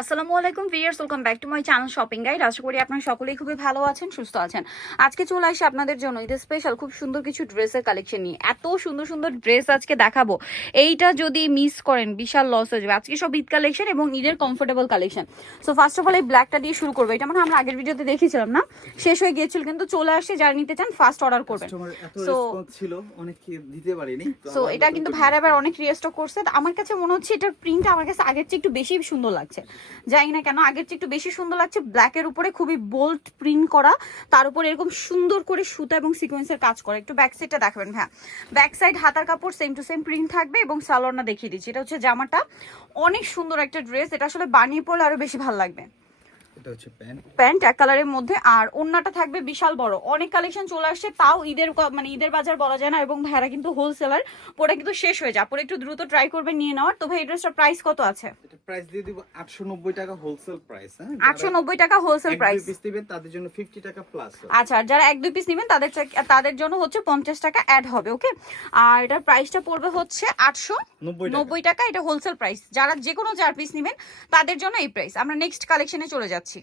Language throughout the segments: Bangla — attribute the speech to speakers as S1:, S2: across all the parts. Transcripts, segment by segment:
S1: আসসালামু আলাইকুম viewers welcome back to my channel shopping guide আশা করি আপনারা সকলেই খুবই ভালো আছেন সুস্থ আছেন। আজকে চলে আসি আপনাদের জন্য ঈদের স্পেশাল খুব সুন্দর কিছু ড্রেসের কালেকশন নিয়ে। এত সুন্দর সুন্দর ড্রেস আজকে দেখাবো। এইটা যদি মিস করেন বিশাল লস হয়ে যাবে। আজকে সব ঈদ কালেকশন এবং ঈদের comfortable collection so first of all এই ব্ল্যাকটা দিয়ে শুরু করব। এটা মানে আমরা আগের ভিডিওতে দেখেছিলাম না? শেষ হয়ে গিয়েছিল কিন্তু চলে আসে যারা নিতে চান ফার্স্ট অর্ডার করবেন।
S2: রেসপন্স ছিল দিতে পারিনি।
S1: সো এটা কিন্তু ভাইরা আবার অনেক রিস্টক করছে। তো আমার কাছে মনে হচ্ছে এটার প্রিন্ট আমার কাছে আগের চেয়ে একটু বেশি সুন্দর লাগছে। জানি না কেন, আগের চেয়ে একটু বেশি সুন্দর লাগছে। ব্ল্যাকের উপরে খুবই বোল্ড প্রিন্ট করা। তার উপর এরকম সুন্দর করে সুতা এবং সিকোয়েন্সের কাজ করা। একটু ব্যাক সাইডটা দেখাবেন হ্যাঁ ব্যাক সাইড হাতার কাপড় সেম টু সেম প্রিন্ট থাকবে এবং সালোয়ারটা দেখিয়ে দিচ্ছি। এটা হচ্ছে জামাটা। অনেক সুন্দর একটা ড্রেস এটা আসলে বানিয়ে পড়লে আরও বেশি ভালো লাগবে।
S2: এটা হচ্ছে প্যান্ট।
S1: প্যান্ট এক কালারের মধ্যে আর ওন্নাটা থাকবে বিশাল বড়। অনেক কালেকশন চলে আসছে তাও ঈদের মানে ঈদের বাজার বলা যায় না এবং ভাইরা কিন্তু হোলসেলার কিন্তু শেষ হয়ে যায়। পরে একটু দ্রুত ট্রাই করবে নিয়ে নেওয়ার। তো ভাই এই ড্রেসটার প্রাইস কত আছে?
S2: এটা প্রাইস দিয়ে দিব 890 টাকা হোলসেল প্রাইস হ্যাঁ?
S1: আটশো নব্বই টাকা হোলসেল প্রাইস
S2: পিস দিবেন তাদের জন্য 50 টাকা প্লাস
S1: আচ্ছা আর যারা এক দুই পিস নেবেন তাদের তাদের জন্য হচ্ছে পঞ্চাশ টাকা অ্যাড হবে ওকে আর এটার প্রাইসটা পড়বে হচ্ছে আটশো নব্বই টাকা। এটা হোলসেল প্রাইস যারা যে কোনো চার পিস নেবেন তাদের জন্য এই প্রাইস আমরা নেক্সট কালেকশনে চলে যাচ্ছি।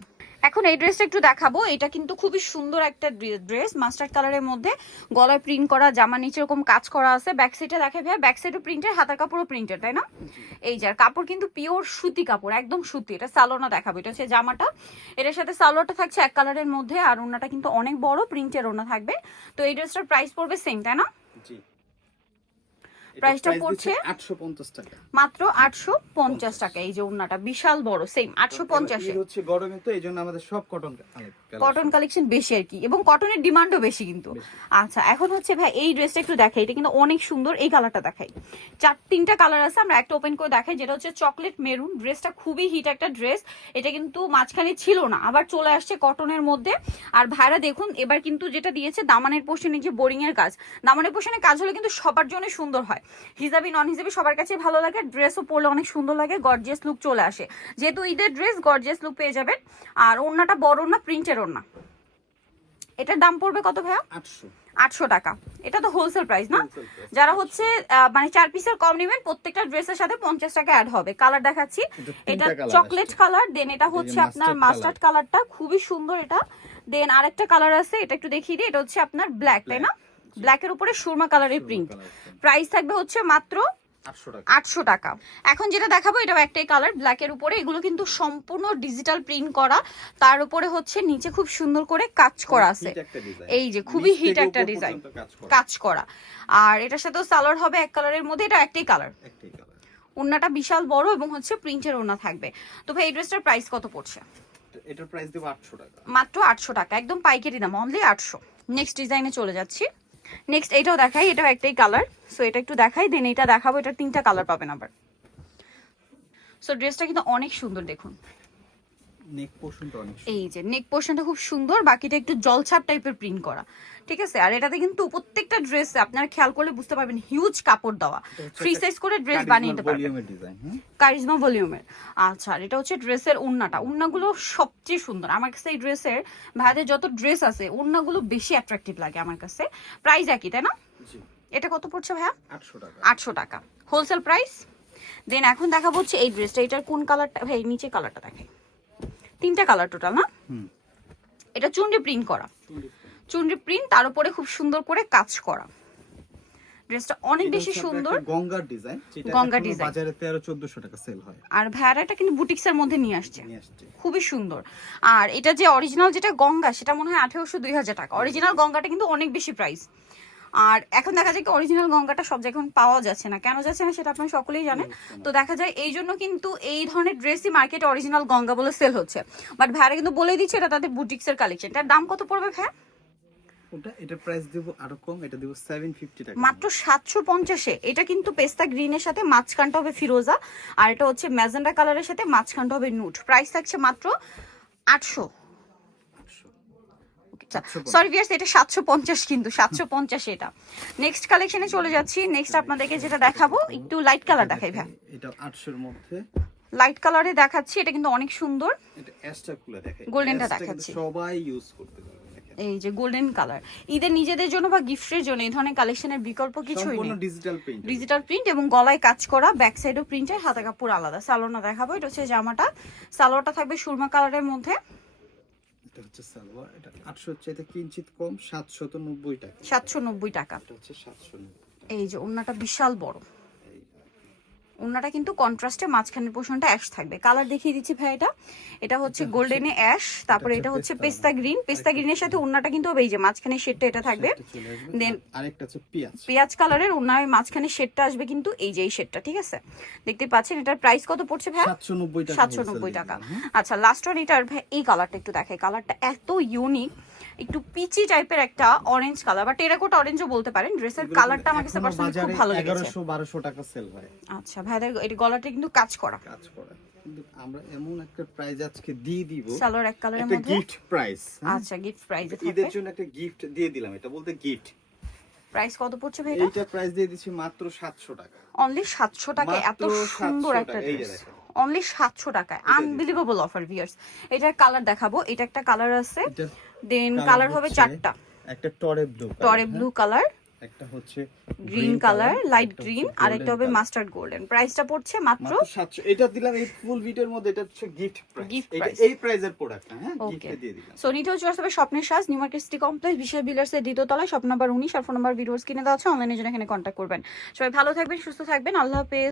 S1: এখন এই ড্রেসটা একটু দেখাবো। এটা কিন্তু খুবই সুন্দর একটা ড্রেস মাস্টার্ড কালারের মধ্যে। গলায় প্রিন্ট করা জামা নিচে এরকম কাজ করা আছে। ব্যাক সাইডে দেখা ভাই ব্যাক সাইডও প্রিন্টের হাতার কাপড়ও প্রিন্টের তাই না? এই যার কাপড় কিন্তু পিওর সুতি কাপড়, একদম সুতি। এটা সালোনা দেখাবো। এটা হচ্ছে জামাটা। এটার সাথে সালোয়ারটা থাকছে এক কালারের মধ্যে, আর ওনাটা কিন্তু অনেক বড় প্রিন্টের ওনা থাকবে। তো এই ড্রেসটার প্রাইস পড়বে সেম তাই না?
S2: জি।
S1: প্রাইসটা
S2: প্রাইস
S1: পড়ছে?
S2: 850 টাকা
S1: মাত্র আটশো পঞ্চাশ টাকা এই যে ওনাটা বিশাল বড় সেম আটশো পঞ্চাশ
S2: এর হচ্ছে গরমে তো এইজন্য আমাদের সব কটন
S1: কটন কালেকশন বেশি আর কি এবং কটনের ডিমান্ডও বেশি কিন্তু। আচ্ছা এখন হচ্ছে ভাই এই ড্রেসটা একটু দেখাই এটা কিন্তু অনেক সুন্দর এই কালারটা দেখাই। চার তিনটা কালার আছে আমরা একটা ওপেন করে দেখাই যেটা হচ্ছে চকলেট মেরুন ড্রেসটা খুবই হিট একটা ড্রেস এটা কিন্তু মাঝখানে ছিল না আবার চলে আসছে কটনের মধ্যে। আর ভাইরা দেখুন এবার কিন্তু যেটা দিয়েছে দামানের পোর্শনে যে বোরিং এর কাজ। দামানের পোর্শনে কাজ হলে কিন্তু সবার জন্য সুন্দর হয়। হিসাবি নন হিসাবি সবার কাছে ভালো লাগে ড্রেসও পরলে অনেক সুন্দর লাগে গর্জিয়াস লুক চলে আসে। যেহেতু ঈদের ড্রেস গর্জিয়াস লুক পেয়ে যাবেন। আর ওড়নাটা বড় ওড়না প্রিন্টের ওড়না এটার দাম পড়বে কত ভাইয়া? আটশো। টাকা। এটা তো হোলসেল প্রাইস না? যারা হচ্ছে মানে চার পিসের কম নেবেন প্রত্যেকটা ড্রেসের সাথে পঞ্চাশ টাকা অ্যাড হবে। কালার দেখাচ্ছি।
S2: এটা
S1: চকলেট কালার দেন এটা হচ্ছে আপনার মাস্টার্ড কালারটা খুবই সুন্দর এটা। দেন আরেকটা কালার আছে এটা একটু দেখিয়ে দিই। এটা হচ্ছে আপনার ব্ল্যাক তাই না? ব্ল্যাকের উপরে সুরমা কালারের প্রিন্ট প্রাইস থাকবে হচ্ছে মাত্র
S2: 800 টাকা
S1: আটশো টাকা। এখন যেটা দেখাবো এটাও একটাই কালার ব্ল্যাকের উপরে। এগুলো কিন্তু সম্পূর্ণ ডিজিটাল প্রিন্ট করা। তার উপরে হচ্ছে নিচে খুব সুন্দর করে কাজ করা আছে। এই যে খুবই হিট একটা ডিজাইন
S2: কাজ করা।
S1: আর এটার সাথেও সালোয়ার হবে এক কালারের মধ্যে এটা একটাই কালার ওন্নাটা বিশাল বড় এবং হচ্ছে প্রিন্টের ওন্না থাকবে। তো ভাই এই ড্রেসটার প্রাইস কত পড়ছে?
S2: এটার প্রাইস দেব 800 টাকা।
S1: মাত্র আটশো টাকা। একদম পাইকারি দাম অনলি আটশো। নেক্সট ডিজাইনে চলে যাচ্ছি। নেক্সট এটাও দেখাই, এটাও একটাই কালার সো এটা একটু দেখাই দেন এটা দেখাবো এটা তিনটা কালার পাবেন আবার। সো ড্রেসটা কিন্তু অনেক সুন্দর দেখুন।
S2: নেক পোর্শনটা অনেক
S1: এই যে নেক পোর্শনটা খুব সুন্দর বাকিটা একটু জলছাপ টাইপের প্রিন্ট করা। ঠিক আছে? আর এটাতে কিন্তু প্রত্যেকটা ড্রেসে আপনারা খেয়াল করলে বুঝতে পারবেন হিউজ কাপড় দেওয়া। ফ্রি সাইজ করে ড্রেস বানিয়ে নিতে পারবেন। কারিজমা ভলিউমের আচ্ছা আর এটা হচ্ছে ড্রেসের উন্নাটা উন্নাগুলো সবচেয়ে সুন্দর। আমার কাছে এই ড্রেসের ভাইদের যত ড্রেস আছে উন্নাগুলো বেশি অ্যাট্রাকটিভ লাগে আমার কাছে। প্রাইস একই তাই না? এটা কত পড়ছে ভাইয়া?
S2: 800 টাকা।
S1: আটশো টাকা। হোলসেল প্রাইস দেন এখন দেখা হচ্ছে এই ড্রেসটা এটার কোন কালারটা ভাই নিচে কালারটা দেখাই। তিনটা কালার টোটাল না? এটা চুনরি প্রিন্ট করা। চুনরি প্রিন্ট তার উপরে খুব সুন্দর করে কাজ করা। ড্রেসটা অনেক বেশি সুন্দর।
S2: গঙ্গার ডিজাইন
S1: গঙ্গার design।
S2: বাজারে 13 1400 টাকা সেল হয়।
S1: আর ভ্যারাটা কিন্তু বুটিক্সের মধ্যে নিয়ে আসছে। খুবই সুন্দর। আর এটা যে অরিজিনাল যেটা গঙ্গা সেটা মনে হয় আঠেরোশো দুই হাজার টাকা। অরিজিনাল গঙ্গাটা কিন্তু অনেক বেশি প্রাইস আর এখন দেখা যায় কি অরিজিনাল গঙ্গাটা সব জায়গায় এখন পাওয়া যাচ্ছে না। কেন যাচ্ছে না সেটা আপনারা সকলেই জানেন। তো দেখা যায় এই জন্য কিন্তু এই ধরনের ড্রেসই মার্কেটে অরিজিনাল গঙ্গা বলে সেল হচ্ছে। বাট ভাইরা কিন্তু বলে দিচ্ছে এটা তাদের বুটিক্সের কালেকশন এর দাম কত পড়বে ভাই
S2: ওটা এটা প্রাইস দেব আরও কম এটা দেব 750 টাকা।
S1: মাত্র 750 এ এটা কিন্তু পেস্তা গ্রিন এর সাথে মাঝখানটা হবে ফিরোজা আর এটা হচ্ছে ম্যাজেন্ডা কালারের সাথে মাঝখানটা হবে নুট প্রাইস থাকছে মাত্র
S2: 800 হাজারটা
S1: সরি ভিয়ার্স এটা সাতশো পঞ্চাশ কিন্তু সাতশো পঞ্চাশ এটা। নেক্সট কালেকশনে চলে যাচ্ছি। নেক্সট আপনাদেরকে যেটা দেখাবো একটু লাইট কালার দেখাই ভাই।
S2: এটা আটশোর মধ্যে।
S1: লাইট কালারে দেখাচ্ছি এটা কিন্তু অনেক সুন্দর।
S2: এটা অ্যাশটা খুলে দেখাই। গোল্ডেনটা
S1: দেখাচ্ছি।
S2: সবাই ইউজ করতে পারে
S1: এই যে গোল্ডেন কালার ঈদের নিজেদের জন্য বা গিফটের জন্য এই ধরনের কালেকশনের বিকল্প কিছুই নেই।
S2: ডিজিটাল প্রিন্ট
S1: ডিজিটাল প্রিন্ট এবং গলায় কাজ করা ব্যাক সাইডও প্রিন্টের হাতা কাপড় আলাদা। সালোনা দেখাবো এটা হচ্ছে জামাটা। সালোয়ারটা থাকবে সুরমা কালারের মধ্যে।
S2: এটা হচ্ছে সালোয়ার এটা 800 এর চাইতে কিঞ্চিত কম 790 টাকা।
S1: সাতশো নব্বই টাকা।
S2: এটা হচ্ছে 790
S1: এই যে ওন্নাটা বিশাল বড়। ওন্নাটা কিন্তু কন্ট্রাস্টে মাঝখানের পোর্শনটা অ্যাশ থাকবে। কালার দেখিয়ে দিচ্ছি ভাই এটা। এটা হচ্ছে গোল্ডেনে অ্যাশ তারপরে এটা হচ্ছে পেস্তা গ্রিন পেস্তা গ্রিনের সাথে ওন্নাটা কিন্তু হবে এই যে মাঝখানে শেডটা এটা থাকবে।
S2: আর আরেকটা হচ্ছে পেঁয়াজ।
S1: পেঁয়াজ কালারের ওনার মাঝখানে শেডটা আসবে কিন্তু এই যে এই শেডটা ঠিক আছে? দেখতে পাচ্ছেন এটার প্রাইস কত পড়ছে ভাই
S2: 790 টাকা
S1: সাতশো
S2: wholesale
S1: নব্বই
S2: দিয়ে
S1: টাকা
S2: হ্যাঁ?
S1: আচ্ছা লাস্ট ওয়ান এটার ভাই এই কালারটা একটু দেখাই। কালারটা এত ইউনিক একটু পিচি টাইপের একটা অরেঞ্জ কালার বা টেরাকোট অরেঞ্জও বলতে পারেন। ড্রেসের কালারটা আমার কাছে পার্সোনালি খুব ভালো লেগেছে।
S2: 1100 1200 টাকা সেল হয়।
S1: আচ্ছা ভাইদের এই গলাটা কিন্তু কাজ করা।
S2: কাজ করে। কিন্তু আমরা এমন একটা প্রাইস আজকে দিয়ে দিব
S1: সালোয়ার এক কালারের মধ্যে?
S2: গিফট প্রাইস
S1: আচ্ছা গিফট প্রাইসে
S2: ঈদের জন্য একটা গিফট দিয়ে দিলাম এটা বলতে গিফট
S1: প্রাইস কত পড়ছে ভাই এটা
S2: প্রাইস দিয়ে দিচ্ছি মাত্র 700 টাকা।
S1: অনলি সাতশো টাকা এত সুন্দর একটা ড্রেস অনলি সাতশো টাকায়। আনবিলিভেবল অফার ভিয়ার্স এটার কালার দেখাবো। এটা একটা কালার আছে
S2: এটা
S1: দেন কালার হবে চারটা।
S2: একটা টরে ব্লু
S1: টরে ব্লু কালার
S2: একটা হচ্ছে
S1: গ্রিন কালার লাইট গ্রিন আর একটা হবে মাস্টার্ড গোল্ডেন প্রাইসটা পড়ছে মাত্র
S2: মাত্র 700 এটা দিলাম এই ফুল ভিডিওর মধ্যে এটা হচ্ছে গিফট প্রাইস এটা এই প্রাইজের প্রোডাক্ট হ্যাঁ? গিফটে দিয়ে দিলাম।
S1: সো নিতে হচ্ছে আসবে স্বপ্নের সাজ নিউ মার্কেট সিটি কমপ্লেক্স বিশাল বিলার্সের দ্বিতীয় তলায় শপ নাম্বার উনিশ আর ফোন নাম্বার ভিডিওস কিনে দেওয়া আছে অনলাইনে জন্য এখানে কন্ট্যাক্ট করবেন। সবাই ভালো থাকবেন সুস্থ থাকবেন আল্লাহ হাফেজ।